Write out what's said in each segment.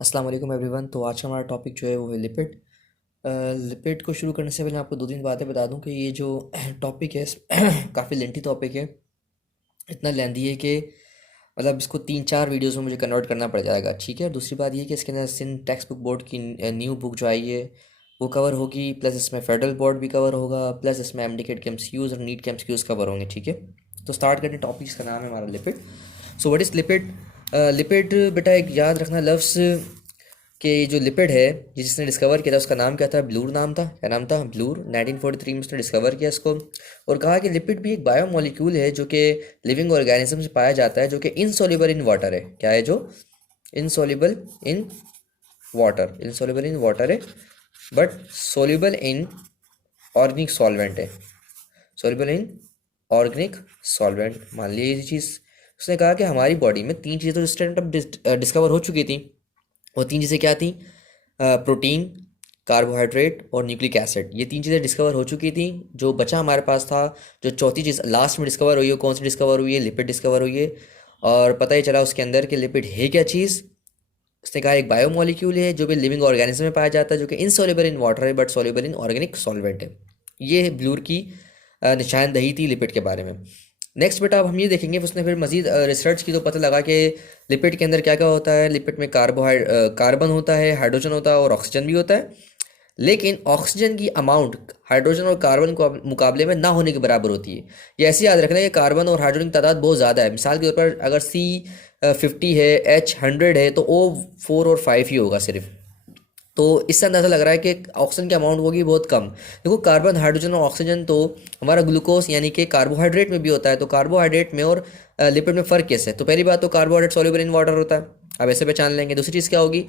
अस्सलाम वालेकुम एवरीवन। तो आज का हमारा टॉपिक जो है वो है लिपिड। लिपिड को शुरू करने से पहले आपको दो तीन बातें बता दूं कि ये जो टॉपिक है काफ़ी लेंथी टॉपिक है। इतना लेंथी है कि मतलब इसको तीन चार वीडियोस में मुझे कन्वर्ट करना पड़ जाएगा। ठीक है। दूसरी बात ये कि इसके अंदर सिंध टेक्स्ट बुक बोर्ड की न्यू बुक जो आई है वो कवर होगी, प्लस इसमें फेडरल बोर्ड भी कवर होगा, प्लस इसमें एमडीकेट के एमसीक्यूज़ और नीट के एमसीक्यूज़ कवर होंगे। ठीक है। तो स्टार्ट करते हैं। टॉपिक का नाम है हमारा lipid. So what is lipid? Lipid बेटा एक याद रखना लफ्ज़ कि ये जो लिपिड है ये जिसने डिस्कवर किया था उसका नाम क्या था? ब्लूर नाम था। क्या नाम था? ब्लूर। 1943 में उसने डिस्कवर किया इसको और कहा कि लिपिड भी एक बायोमोलिक्यूल है जो कि लिविंग ऑर्गेनिज्म से पाया जाता है, जो कि इनसॉल्युबल इन वाटर है। क्या है? जो insoluble in water, insoluble in water है but soluble in organic solvent है। Soluble in organic solvent. मान लीजिए ये चीज़ उसने कहा कि हमारी बॉडी में तीन चीज़ें तो इस टाइम डिस्कवर हो चुकी थी। वो तीन चीज़ें क्या थी? प्रोटीन, कार्बोहाइड्रेट और न्यूक्लिक एसिड। ये तीन चीज़ें डिस्कवर हो चुकी थी। जो बचा हमारे पास था, जो चौथी चीज़ लास्ट में डिस्कवर हुई है, कौन सी डिस्कवर हुई है? लिपिड डिस्कवर हुई है। और पता ही चला उसके अंदर कि लिपिड है क्या चीज़। उसने कहा एक बायोमोलिक्यूल है जो भी लिविंग ऑर्गेनिज्म में पाया जाता है, जो कि इनसॉल्युबल इन वाटर है but soluble in organic solvent है। ये ब्लूर की निशानदही थी लिपिड के बारे में। नेक्स्ट बेटा अब हम ये देखेंगे उसने फिर मजीद रिसर्च की तो पता लगा कि लिपिड के अंदर क्या क्या होता है। लिपिड में कार्बन होता है, हाइड्रोजन होता है और ऑक्सीजन भी होता है। लेकिन ऑक्सीजन की अमाउंट हाइड्रोजन और कार्बन को मुकाबले में ना होने के बराबर होती है। ये ऐसे याद रखना है कि कार्बन और हाइड्रोजन की तादाद बहुत ज़्यादा है। मिसाल के तौर पर अगर C50 है, H100 है तो O4 और 5 ही होगा सिर्फ। तो इससे अंदाज़ा लग रहा है कि ऑक्सीजन की अमाउंट होगी बहुत कम। देखो कार्बन, हाइड्रोजन और ऑक्सीजन तो हमारा ग्लूकोज यानी कि कार्बोहाइड्रेट में भी होता है। तो कार्बोहाइड्रेट में और लिपिड में फ़र्क कैसे है? तो पहली बात तो कार्बोहाइड्रेट सॉल्युबल इन वाटर होता है, आप ऐसे पहचान लेंगे। दूसरी चीज़ क्या होगी?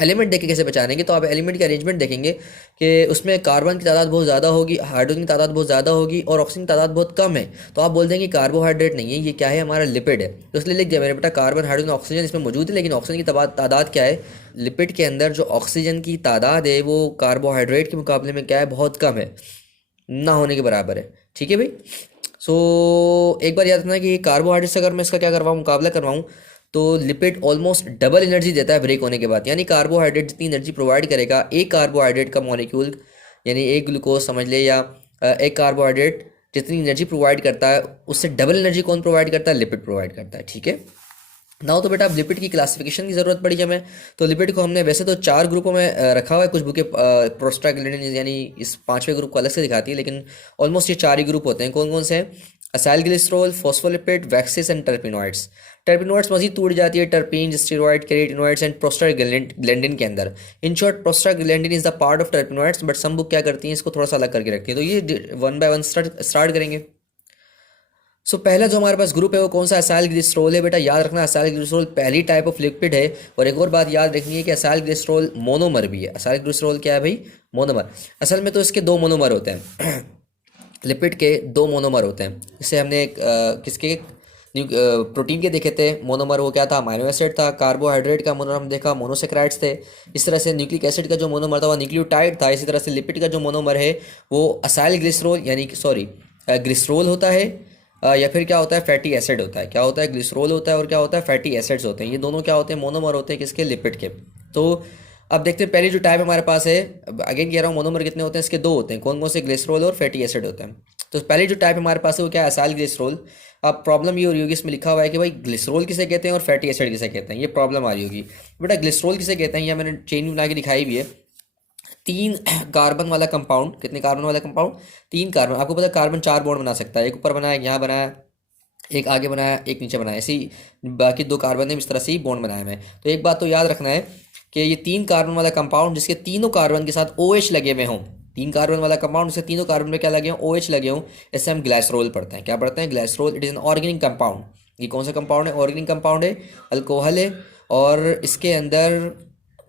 एलिमेंट देख के कैसे पहचानेंगे? तो आप एलिमेंट के अरेंजमेंट देखेंगे कि उसमें कार्बन की तादाद बहुत ज़्यादा होगी, हाइड्रोजन की तादाद बहुत ज़्यादा होगी और ऑक्सीजन की तादाद बहुत कम है। तो आप बोल देंगे कार्बोहाइड्रेट नहीं है, ये क्या है? हमारा लिपिड है। तो इसलिए लिख दिया मेरे बेटा कार्बन, हाइड्रोजन, ऑक्सीजन इसमें मौजूद है, लेकिन ऑक्सीजन की तादाद क्या है? लिपिड के अंदर जो ऑक्सीजन की तादाद है वो कार्बोहाइड्रेट के मुकाबले में क्या है? बहुत कम है, ना होने के बराबर है। ठीक है भाई। सो एक बार याद रखना कि कार्बोहाइड्रेट से अगर मैं इसका क्या करवाऊँ, मुकाबला करवाऊँ, तो लिपिड ऑलमोस्ट डबल एनर्जी देता है ब्रेक होने के बाद। यानी कार्बोहाइड्रेट जितनी एनर्जी प्रोवाइड करेगा एक कार्बोहाइड्रेट का मॉलिक्यूल, यानी एक ग्लूकोज समझ ले, या एक कार्बोहाइड्रेट जितनी एनर्जी प्रोवाइड करता है उससे डबल एनर्जी कौन प्रोवाइड करता है? लिपिड प्रोवाइड करता है। ठीक है ना। तो बेटा अब लिपिड की क्लासिफिकेशन की ज़रूरत पड़ी हमें। तो लिपिड को हमने वैसे तो चार ग्रुपों में रखा हुआ है। कुछ बुकें प्रोस्टाग्लैंडिन यानी इस पांचवें ग्रुप को अलग से दिखाती है, लेकिन ऑलमोस्ट ये चार ही ग्रुप होते हैं। कौन कौन से हैं? Acylglycerol, phospholipid, waxes and terpenoids. Terpenoids मजीद टूट जाती है terpene, steroid, carotenoids and prostaglandin के अंदर। In short prostaglandin is the part of terpenoids, but some book क्या करती हैं इसको थोड़ा सा अलग करके रखती है। तो ये वन बाय वन स्टार्ट करेंगे। सो पहला जो हमारे पास ग्रुप है वो कौन सा? असाइल ग्लिसरॉल है। बेटा याद रखना असाइल ग्लिसरॉल पहली टाइप ऑफ लिपिड है। और एक और बात याद रखनी है कि असाइल ग्लिसरॉल मोनोमर भी है। असाइल ग्लिसरॉल क्या है भाई? मोनोमर। असल में तो इसके दो मोनोमर होते हैं लिपिड के दो मोनोमर होते हैं। इसे हमने किसके प्रोटीन के देखे थे मोनोमर, वो क्या था? अमाइनो एसिड था। कार्बोहाइड्रेट का मोनोमर हम देखा मोनोसेक्राइड्स थे। इस तरह से न्यूक्लिक एसिड का जो मोनोमर था वो न्यूक्लियोटाइड था। इसी तरह से लिपिड का जो मोनोमर है वो असाइल ग्लिसरॉल यानी कि सॉरी ग्लिसरॉल होता है, या फिर क्या होता है? फैटी एसिड होता है। क्या होता है? ग्लिसरॉल होता है और क्या होता है? फैटी एसिड्स होते हैं। ये दोनों क्या होते हैं? मोनोमर होते हैं किसके? लिपिड के। तो अब देखते हैं पहली जो टाइप हमारे पास है। अगेन कह रहा हूँ मोनोमर कितने होते हैं? इसके दो होते हैं। कौन कौन से? ग्लिसरॉल और फैटी एसिड होते हैं। तो पहली जो टाइप हमारे पास है वो क्या है? Acyl glycerol. अब प्रॉब्लम ये हो रही होगी, इसमें लिखा हुआ है कि भाई ग्लिसरॉल किसे कहते हैं और फैटी एसिड किसे कहते हैं। ये प्रॉब्लम आ रही होगी। बेटा ग्लिसरॉल किसे कहते हैं, या मैंने चेन बना के दिखाई भी है। तीन कार्बन वाला कंपाउंड। कितने कार्बन वाला कंपाउंड? तीन कार्बन। आपको पता है कार्बन चार बॉन्ड बना सकता है। एक ऊपर बनाया, यहाँ बनाया, एक आगे बनाया, एक नीचे बनाया। ऐसे ही बाकी दो कार्बन ने इस तरह से ही बॉन्ड बनाए हुए हैं। तो एक बात तो याद रखना है कि ये तीन कार्बन वाला कंपाउंड जिसके तीनों कार्बन के साथ OH लगे हुए हों, तीन कार्बन वाला कंपाउंड जिसके तीनों कार्बन में क्या लगे हों? OH लगे हों, इससे हम ग्लाइसरोल पढ़ते हैं। क्या पढ़ते हैं? Glycerol. It is an organic compound. ये कौन सा कंपाउंड है? ऑर्गेनिक कंपाउंड है, अल्कोहल है। और इसके अंदर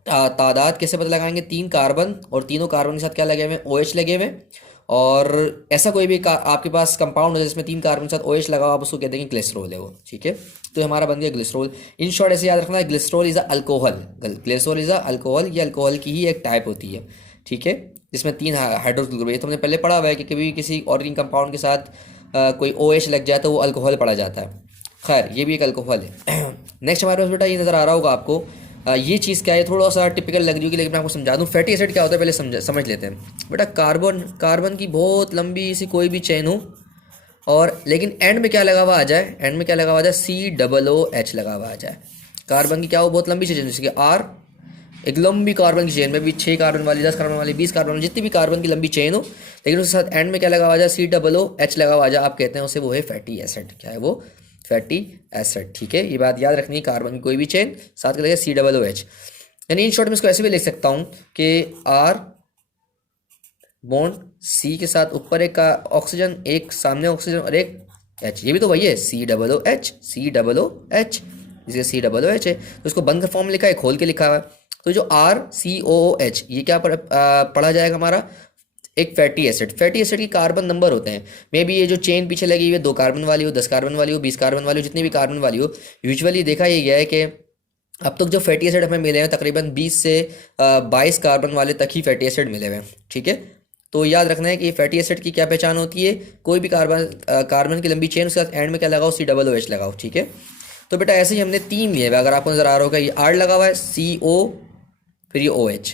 तादाद कैसे पता लगाएंगे? तीन कार्बन और तीनों कार्बन के साथ क्या लगे हुए हैं? OH लगे हुए हैं। और ऐसा कोई भी आपके पास कंपाउंड है जिसमें तीन कार्बन के साथ OH लगा हो, आप उसको कहते हैं ग्लिसरॉल है वो। ठीक है। तो ये हमारा बन गया ग्लिसरॉल। इन शॉर्ट ऐसे याद रखना है glycerol is alcohol. Glycerol is alcohol. ये अल्कोहल की ही एक टाइप होती है। ठीक है। जिसमें तीन हाइड्रोक्सिल ग्रुप है। तो हमने पहले पढ़ा हुआ है कि कभी किसी ऑर्गेनिक कंपाउंड के साथ कोई OH लग जाए तो वो अल्कोहल पढ़ा जाता है। खैर ये भी एक अल्कोहल है। नेक्स्ट हमारे पास बेटा ये नज़र आ रहा होगा आपको ये चीज़ क्या है, थोड़ा सा टिपिकल लग रही होगी लेकिन मैं आपको समझा दूँ। फैटी एसिड क्या होता है पहले समझ लेते हैं बेटा। कार्बन की बहुत लंबी सी कोई भी चेन हो, और लेकिन एंड में क्या लगा हुआ आ जाए, एंड में क्या लगा हुआ आ जाए, COOH लगा हुआ आ जाए। कार्बन की क्या हो, बहुत लंबी चेन, जैसे कि आर, एक लंबी कार्बन की चेन में भी 6 कार्बन वाली, 10 कार्बन वाली, 20 कार्बन वाली, जितनी भी कार्बन की लंबी चेन हो, लेकिन उसके साथ एंड में क्या लगा हुआ आ जाए, COOH लगा हुआ आ जाए, आप कहते हैं उसे वो है फैटी एसिड। क्या है वो, फैटी एसिड। ठीक है, ये बात याद रखनी है, कार्बन की कोई भी चेन साथ लगेगा COOH। यानी इन शॉर्ट में इसको ऐसे भी लिख सकता हूँ कि आर बॉन्ड सी के साथ ऊपर एक का ऑक्सीजन, एक सामने ऑक्सीजन और एक H, ये भी तो वही है COOH, जिसके COOH है तो इसको बंद फॉर्म लिखा है, खोल के लिखा हुआ है। तो जो RCOOH ये क्या पढ़ा जाएगा हमारा, एक फैटी एसिड। फैटी एसिड की कार्बन नंबर होते हैं, मे बी ये जो चेन पीछे लगी हुई है 2 कार्बन वाली हो, 10 कार्बन वाली हो, 20 कार्बन वाली हो, जितनी भी कार्बन वाली हो, यूजुअली देखा ये गया है कि अब तक जो फैटी एसिड हमें मिले हैं तकरीबन 20 से 22 कार्बन वाले तक ही फैटी एसिड मिले हुए हैं। ठीक है, तो याद रखना है कि फैटी एसिड की क्या पहचान होती है, कोई भी कार्बन की लंबी चेन, उसके साथ एंड में क्या लगाओ, COOH लगाओ। ठीक है, तो बेटा ऐसे ही हमने 3 लिए हुए, अगर आपको नजर आ रहा होगा, ये R लगा हुआ है, CO, फिर ये OH,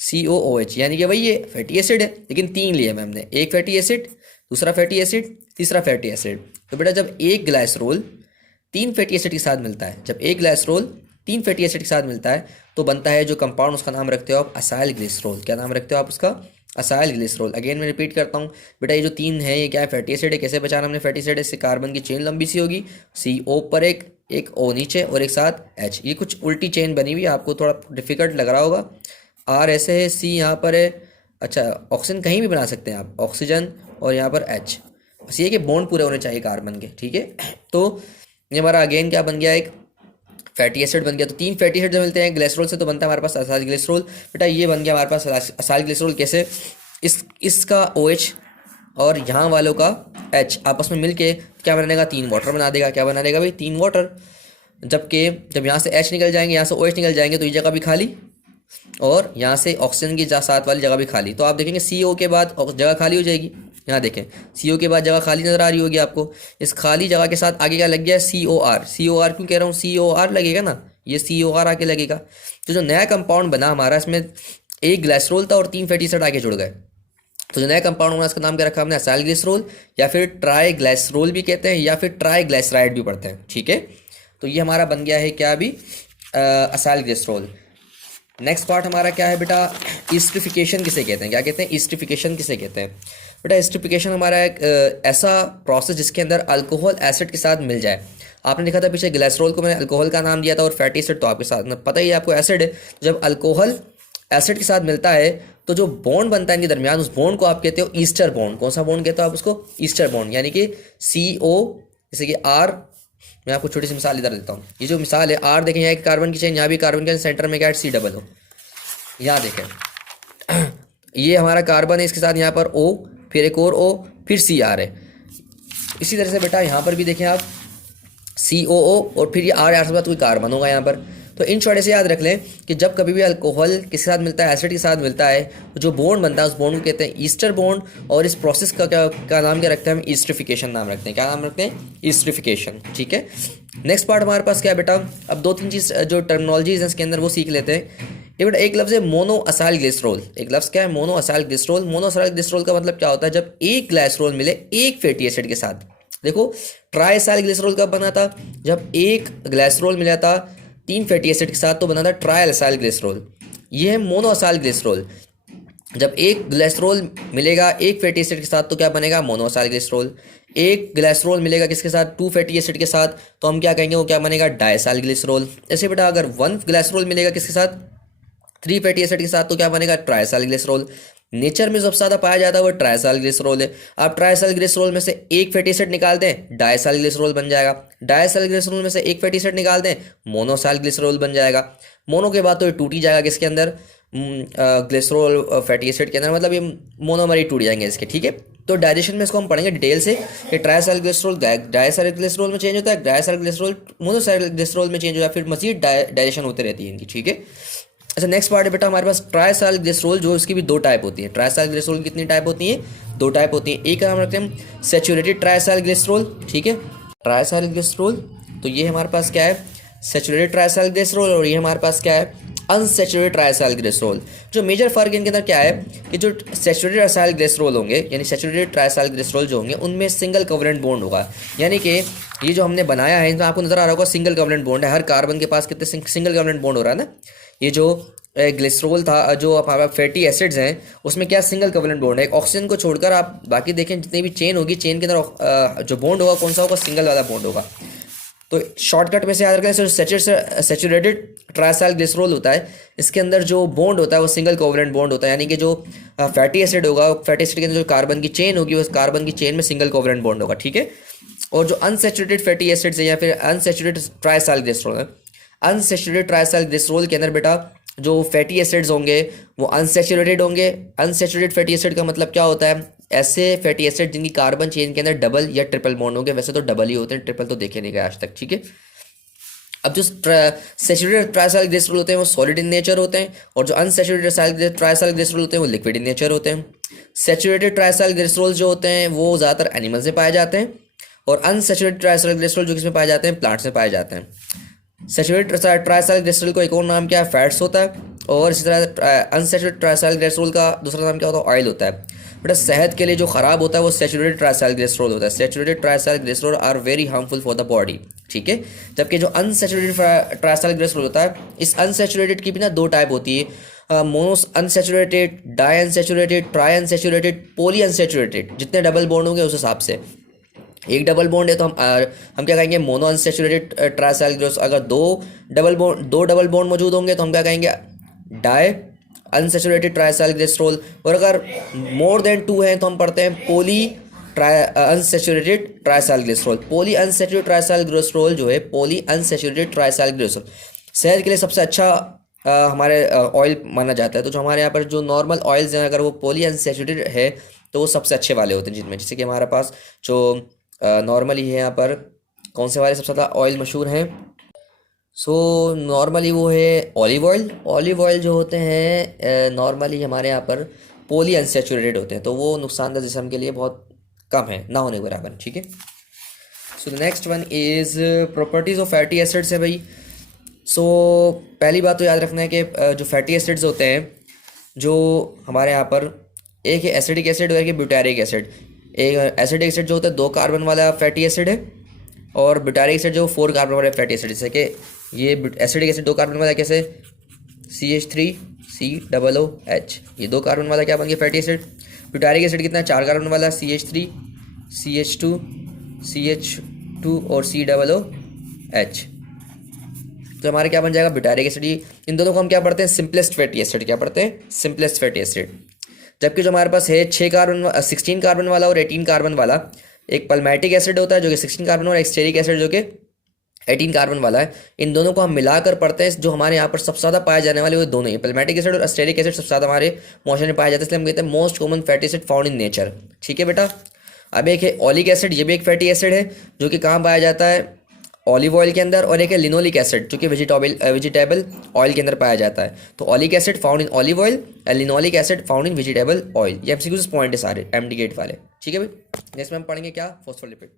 COOH, यानी कि वही ये फैटी एसिड है, लेकिन 3 लिए हुए हमने, एक फैटी एसिड, दूसरा फैटी एसिड, तीसरा फैटी एसिड। तो बेटा जब एक ग्लाइसरोल 3 फैटी एसिड के साथ मिलता है, जब एक ग्लाइसरोल 3 फैटी एसिड के साथ मिलता है तो बनता है जो कंपाउंड, उसका नाम रखते हो आप असाइल ग्लिसरॉल। क्या नाम रखते हो आप उसका, असाइल ग्लिसरॉल। अगेन मैं रिपीट करता हूँ बेटा, ये जो 3 है ये क्या है, फैटी एसिड है। कैसे पहचाना हमने फैटी एसिड है, इससे कार्बन की चेन लंबी सी होगी, CO पर एक O नीचे और एक साथ H, ये कुछ उल्टी चेन बनी हुई है, आपको थोड़ा डिफिकल्ट लग रहा होगा। R ऐसे है, C यहाँ पर है, अच्छा ऑक्सीजन कहीं भी बना सकते हैं आप, ऑक्सीजन, और यहाँ पर H, बस ये कि बॉन्ड पूरे होने चाहिए कार्बन के। ठीक है, तो ये हमारा अगेन क्या बन गया, एक फैटी एसिड बन गया। तो 3 फैटी एसिड जो मिलते हैं ग्लिसरॉल से तो बनता है हमारे पास असाइल ग्लिसरॉल। बेटा ये बन गया हमारे पास असाइल ग्लिसरॉल। कैसे, इसका OH और यहाँ वालों का H आपस में मिलके क्या बनेगा, 3 वाटर बना देगा। क्या बना देगा भाई, 3 वाटर। जबकि जब यहाँ से H निकल जाएंगे, यहाँ से OH निकल जाएंगे, तो ये जगह भी खाली, और यहाँ से ऑक्सीजन की साथ वाली जगह भी खाली। तो आप देखेंगे CO के बाद जगह खाली हो जाएगी। यहाँ देखें, CO के बाद जगह खाली नजर आ रही होगी आपको। इस खाली जगह के साथ आगे क्या लग गया, COR क्यों कह रहा हूँ, COR लगेगा ना, ये COR आके लगेगा। तो जो नया कंपाउंड बना हमारा, इसमें एक ग्लाइसरोल था और 3 फैटी एसिड आगे जुड़ गए। तो जो नया कंपाउंड होगा इसका नाम क्या रखा हमने, असाइल ग्लिसरॉल, या फिर ट्राई ग्लाइसरोल भी कहते हैं, या फिर ट्राई ग्लाइसराइड भी पढ़ते हैं। ठीक है, तो ये हमारा बन गया है क्या अभी, असाइल ग्लिसरॉल। नेक्स्ट पार्ट हमारा क्या है बेटा, ईस्ट्रिफिकेशन किसे कहते हैं। क्या कहते हैं, ईस्ट्रिफिकेशन किसे कहते हैं बेटा। ईस्ट्रिफिकेशन हमारा एक ऐसा प्रोसेस जिसके अंदर अल्कोहल एसिड के साथ मिल जाए। आपने देखा था पीछे ग्लिसरॉल को मैंने अल्कोहल का नाम दिया था, और फैटी एसिड तो आपके साथ पता ही है आपको एसिड है। तो जब अल्कोहल एसिड के साथ मिलता है तो जो बॉन्ड बनता है इनके दरमियान, उस बॉन्ड को आप कहते हो ईस्टर बॉन्ड। कौन सा बॉन्ड कहते हो आप उसको, ईस्टर बॉन्ड। यानी कि CO, जैसे कि R, मैं आपको छोटी सी मिसाल इधर देता हूँ। ये जो मिसाल है R देखें, यहाँ एक कार्बन की चेन, यहाँ भी कार्बन के सेंटर में क्या है, COO। यहाँ देखें ये हमारा कार्बन है, इसके साथ यहाँ पर O, फिर एक और O, फिर CR है। इसी तरह से बेटा यहाँ पर भी देखें आप, COO और फिर ये R के बाद कोई कार्बन होगा यहाँ पर। तो इन शॉर्ट ऐसे याद रख लें कि जब कभी भी अल्कोहल किसके साथ मिलता है, एसिड के साथ मिलता है, तो जो बॉन्ड बनता है उस बॉन्ड को कहते हैं ईस्टर बॉन्ड। और इस प्रोसेस का नाम क्या रखते हैं हम, ईस्ट्रिफिकेशन नाम रखते हैं। क्या नाम रखते हैं, ईस्ट्रिफिकेशन। ठीक है, नेक्स्ट पार्ट हमारे पास क्या है बेटा, अब 2-3 चीज़ जो टर्मिनोलॉजीज हैं इसके अंदर वो सीख लेते हैं। ये बेटा एक लफ्ज़ है मोनो असाइल ग्लिसरॉल। एक लफ्ज़ क्या है, mono acyl glycerol. Mono acyl glycerol का मतलब क्या होता है, जब एक ग्लाइसरॉल मिले एक फैटी एसिड के साथ। देखो ट्राई असाइल ग्लिसरॉल कब बना था, जब एक ग्लाइसरॉल मिला था 3 फैटी एसिड के साथ, तो बना था ट्रायल असाइल ग्लिसरॉल। ये है मोनो असाइल ग्लिसरॉल। जब एक ग्लाइसरॉल मिलेगा एक फैटी एसिड के साथ तो क्या बनेगा, मोनो असाइल ग्लिसरॉल। एक ग्लाइसरॉल मिलेगा किसके साथ, 2 फैटी एसिड के साथ, तो हम क्या कहेंगे, वो क्या बनेगा, डायसाइल ग्लिसरॉल। ऐसे बेटा अगर 1 ग्लाइसरॉल मिलेगा किसके साथ, 3 फैटी एसिड के साथ, तो क्या बनेगा, ट्राइसाइल ग्लिसरॉल। नेचर में सबसे ज़्यादा पाया जाता है वो ट्राइसाइल ग्लिसरॉल है। आप ट्राइसाइल ग्लिसरॉल में से एक फैटी एसिड निकाल दें, डायसाइल ग्लिसरॉल बन जाएगा। डायसाइल ग्लिसरॉल में से एक फैटी एसिड निकाल दें, मोनोसाइल ग्लिसरॉल बन जाएगा। मोनो के बाद तो ये टूट ही जाएगा किसके अंदर, ग्लिसरॉल फैटी एसिड के अंदर, मतलब ये मोनोमर ही टूट जाएंगे इसके। ठीक है, तो डाइजेशन में इसको हम पढ़ेंगे डिटेल से कि ट्राइसाइल ग्लिसरॉल डायसाइल ग्लिसरॉल में चेंज होता है, डायसाइल ग्लिसरॉल मोनोसाइल ग्लिसरॉल में चेंज होता है, फिर मजीद डाइजेशन होती रहती है इनकी। ठीक है, अच्छा नेक्स्ट पार्ट है बेटा हमारे पास ट्राइसाइल ग्लिसरॉल, जो इसकी भी 2 टाइप होती है। ट्राइसाइल ग्लिसरॉल की कितनी टाइप होती हैं, 2 टाइप होती हैं। एक का नाम रखते हैं हम सैचुरेटेड ट्राइसाइल ग्लिसरॉल। ठीक है, ट्राइसाइल ग्लिसरॉल, तो ये हमारे पास क्या है, सैचुरेटेड ट्राइसैलग्लिसरॉल और ये हमारे पास क्या है, अनसैचुरेटेड ट्राइसैलग्लिसरॉल। जो मेजर फ़र्क इनके अंदर क्या है कि जो सैचुरेटेड ट्राइसैलग्लिसरॉल होंगे यानी सैचुरेटेड ट्राइसैलग्लिसरॉल जो होंगे उनमें सिंगल कोवलेंट बॉन्ड होगा, यानी कि ये जो हमने बनाया है तो आपको नज़र आ रहा होगा सिंगल कोवलेंट बॉन्ड है, हर कार्बन के पास कितने सिंगल कोवलेंट बॉन्ड हो रहा है ना। ये जो ग्लिसरॉल था, जो हमारा फैटी एसिड्स हैं उसमें क्या सिंगल कोवलेंट बॉन्ड है। ऑक्सीजन को छोड़कर आप बाकी देखें जितनी भी चेन होगी, चेन के अंदर जो बॉन्ड होगा कौन सा होगा, सिंगल वाला बॉन्ड होगा। तो शॉर्टकट में से याद रखें, सैचुरेटेड ट्राइसैलग्लिसरॉल होता है, इसके अंदर जो बॉन्ड होता है वो सिंगल कोवलेंट बॉन्ड होता है, यानी कि जो फैटी एसिड होगा, फैटी एसिड के अंदर जो कार्बन की चेन होगी उस कार्बन की चेन में सिंगल कोवलेंट बॉन्ड होगा, ठीक है। और जो अनसैचुरेटेड फैटी एसिड्स है या फिर अनसैचुरेटेड ट्राइसैलग्लिसरॉल है, अनसैचुरेटेड ट्राइसैलग्लिसरॉल के अंदर बेटा जो फैटी एसिड्स होंगे वो अनसैचुरेटेड होंगे। अनसैचुरेटेड फैटी एसिड का मतलब क्या होता है, ऐसे फैटी एसिड जिनकी कार्बन चेन के अंदर डबल या ट्रिपल बॉन्ड होंगे, वैसे तो डबल ही होते हैं, ट्रिपल तो देखे नहीं गए आज तक, ठीक है। अब जो सैचुरेटेड ट्राइसैलग्लिसरॉल होते हैं वो सॉलिड इन नेचर होते हैं और जो अनसैचुरेटेड ट्राइसैलग्लिसरॉल होते हैं वो लिक्विड इन नेचर होते हैं। सैचुरेटेड ट्राइसैलग्लिसरॉल जो होते हैं वो ज़्यादातर एनिमल्स में पाए जाते हैं और अनसैचुरेटेड ट्राइसैलग्लिसरॉल जो किसमें पाए जाते हैं, प्लांट्स में पाए जाते हैं। सैचुरेटेड ट्राइसैलग्लिसरॉल को एक और नाम क्या है, फैट्स होता है। और इसी तरह अनसैचुरेटेड ट्राइसैलग्लिसरॉल का दूसरा नाम क्या होता है, ऑयल होता है। बेटा सेहत के लिए जो ख़राब होता है वो सैचुरेटेड ट्राइसैलग्लिसरॉल होता है। Saturated triacylglycerol are very harmful for the body, ठीक है। जबकि जो अनसैचुरेटेड ट्राइसैलग्लिसरॉल होता है, इस अनसैचुरेटेड की भी ना दो टाइप होती है, monounsaturated, diunsaturated, triunsaturated, polyunsaturated. जितने डबल बॉन्ड होंगे उस हिसाब से, एक डबल बॉन्ड है तो हम क्या कहेंगे, मोनो अनसैचुरेटेड ट्राइसैलग्लिसरॉल। अगर दो डबल बॉन्ड मौजूद होंगे तो हम क्या कहेंगे, डाई अनसैचुरेटेड ट्राइसैलग्लिसरॉल। और अगर मोर देन टू हैं तो हम पढ़ते हैं पॉली अनसैचुरेटेड ट्राइसैलग्लिसरॉल। पॉली अनसैचुरेटेड ट्राइसैलग्लिसरॉल जो है, पॉली अनसैचुरेटेड ट्राइसैलग्लिसरॉल सेहत के लिए सबसे अच्छा हमारे ऑयल माना जाता है। तो जो हमारे यहाँ पर जो नॉर्मल ऑयल्स हैं अगर वो पॉली अनसैचुरेटेड है तो वो सबसे अच्छे वाले होते हैं, जिनमें जैसे कि हमारे पास जो नॉर्मली है यहाँ पर कौन से वाले सबसे ज़्यादा ऑयल मशहूर हैं। सो नॉर्मली वो है ऑलिव ऑयल। ऑलिव ऑयल जो होते हैं नॉर्मली हमारे यहाँ पर पॉली अनसैचुरेटेड होते हैं, तो वो नुकसानदार जिस्म के लिए बहुत कम है, ना होने के बराबर, ठीक है। So the next one is properties of fatty acids है भाई। सो पहली बात तो याद रखना है कि जो फैटी एसिड्स होते हैं जो हमारे यहाँ पर, एक है एसिडिक एसिड और एक है ब्यूटारिक एसिड। एक एसिडिक एसिड जो होता है 2 कार्बन वाला फैटी एसिड है और ब्यूटारिक एसिड जो 4 कार्बन वाला फैटी एसिड। जैसे कि ये एसिडिक एसिड 2 कार्बन वाला कैसे, CH3COOH, ये 2 कार्बन वाला क्या बन गया, फैटी एसिड। ब्यूटारिक एसिड कितना है, 4 कार्बन वाला, CH3 CH2 CH2 और COOH। तो हमारे क्या बन जाएगा, ब्यूटारिक एसिड। इन दोनों को हम क्या पढ़ते हैं, सिंपलेस्ट फैटी एसिड क्या पढ़ते हैं, सिंपलेस्ट फैटी एसिड। जबकि जो हमारे पास है 16 कार्बन वाला और 18 कार्बन वाला, एक पल्मेटिक एसिड होता है जो कि 16 कार्बन और एक स्टेरिक एसिड जो कि 18 कार्बन वाला है। इन दोनों को हम मिलाकर पढ़ते हैं। जो हमारे यहाँ पर सबसे ज़्यादा पाए जाने वाले वो दोनों ही, पल्मेटिक एसिड और स्टेरिक एसिड सबसे ज़्यादा हमारे मॉइस्चर में पाए जाते हैं, इसलिए हम कहते हैं most common fatty acid found in nature, ठीक है बेटा। अब एक है ओलिक एसिड, ये भी एक फैटी एसिड है जो कि कहाँ पाया जाता है, ऑलिव ऑयल के अंदर। और एक है लिनोलिक एसिड जो कि वेजिटेबल ऑयल के अंदर पाया जाता है। तो oleic acid found in olive oil, linoleic acid found in vegetable oil. ये एमसीक्यूज पॉइंट है सारे, एमडी गेट वाले, ठीक है भाई। नेक्स्ट में हम पढ़ेंगे क्या, फॉस्फोलिपिड।